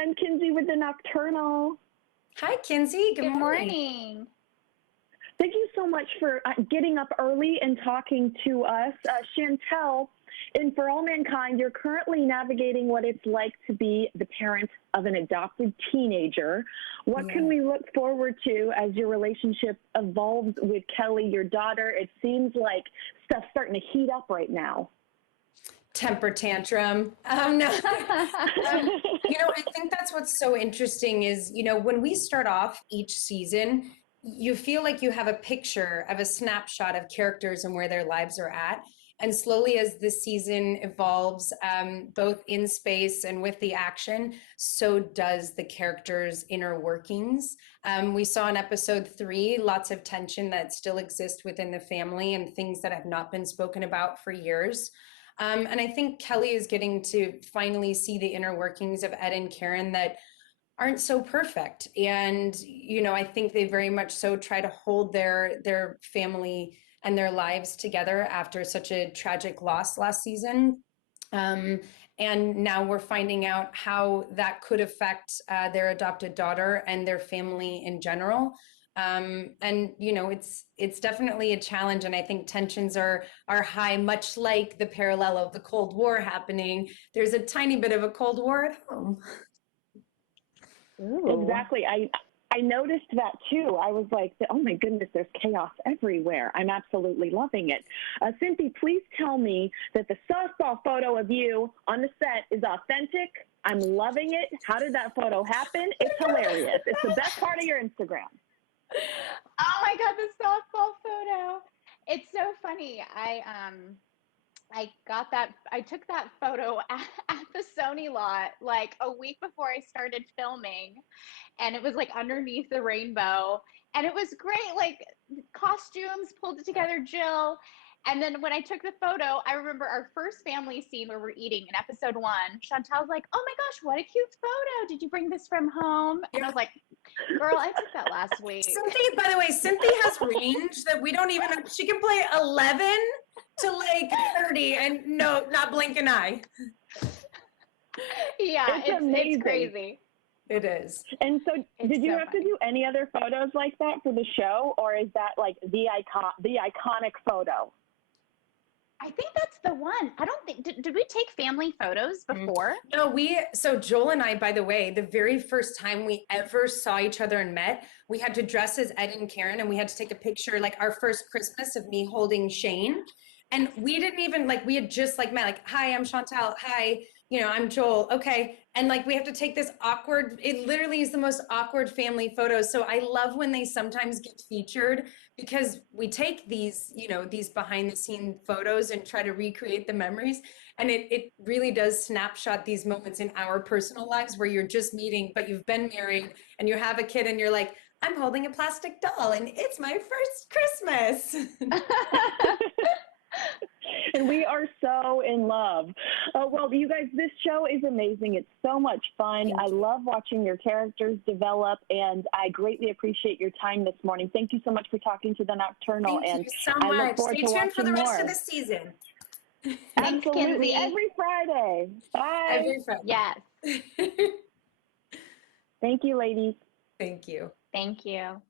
I'm Kinsey with the Nocturnal. Hi, Kinsey. Good Good morning. morning. Thank you so much for getting up early and talking to us. Shantel, in For All Mankind, you're currently navigating what it's like to be the parent of an adopted teenager. What can we look forward to as your relationship evolves with Kelly, your daughter? It seems like stuff's starting to heat up right now. Temper tantrum. No. I think that's what's so interesting is, when we start off each season, you feel like you have a picture of a snapshot of characters and where their lives are at. And slowly as the season evolves, both in space and with the action, so does the characters' inner workings. We saw in episode 3, lots of tension that still exists within the family and things that have not been spoken about for years. And I think Kelly is getting to finally see the inner workings of Ed and Karen that aren't so perfect. And, I think they very much so try to hold their family and their lives together after such a tragic loss last season. And now we're finding out how that could affect their adopted daughter and their family in general. It's definitely a challenge, and I think tensions are high, much like the parallel of the Cold War happening. There's a tiny bit of a Cold War at home. Ooh. Exactly. I noticed that too. I was like, oh my goodness, there's chaos everywhere. I'm absolutely loving it. Cynthy, please tell me that the softball photo of you on the set is authentic. I'm loving it. How did that photo happen? It's hilarious. It's the best part of your Instagram. Oh my God, the softball photo. It's so funny. I took that photo at the Sony lot like a week before I started filming, and it was like underneath the rainbow, and it was great, like costumes pulled it together, Jill. And then when I took the photo, I remember our first family scene where we're eating in episode 1. Chantel's like, "Oh my gosh, what a cute photo. Did you bring this from home?" And I was like, "Girl, I took that last week." Cynthy, by the way, Cynthy has range that we don't even, she can play 11 to like 30 and no, not blink an eye. Yeah, it's crazy. It is. And so did you have to do any other photos like that for the show, or is that like the iconic photo? I think that's the one. I don't think, did we take family photos before? No, so Joel and I, by the way, the very first time we ever saw each other and met, we had to dress as Ed and Karen, and we had to take a picture, like our first Christmas of me holding Shane. And we didn't even, like, we had just like met, like, hi, I'm Shantel. Hi, I'm Joel. Okay. And like, we have to take this awkward, it literally is the most awkward family photos. So I love when they sometimes get featured because we take these, these behind the scene photos and try to recreate the memories. And it really does snapshot these moments in our personal lives where you're just meeting, but you've been married and you have a kid and you're like, I'm holding a plastic doll and it's my first Christmas. And we are so in love. Well, you guys, this show is amazing. It's so much fun. I love watching your characters develop, and I greatly appreciate your time this morning. Thank you so much for talking to the Nocturnal. Thank you so much. Stay tuned for the rest of the season. Absolutely. Every Friday. Bye. Every Friday. Yes. Thank you, ladies. Thank you. Thank you.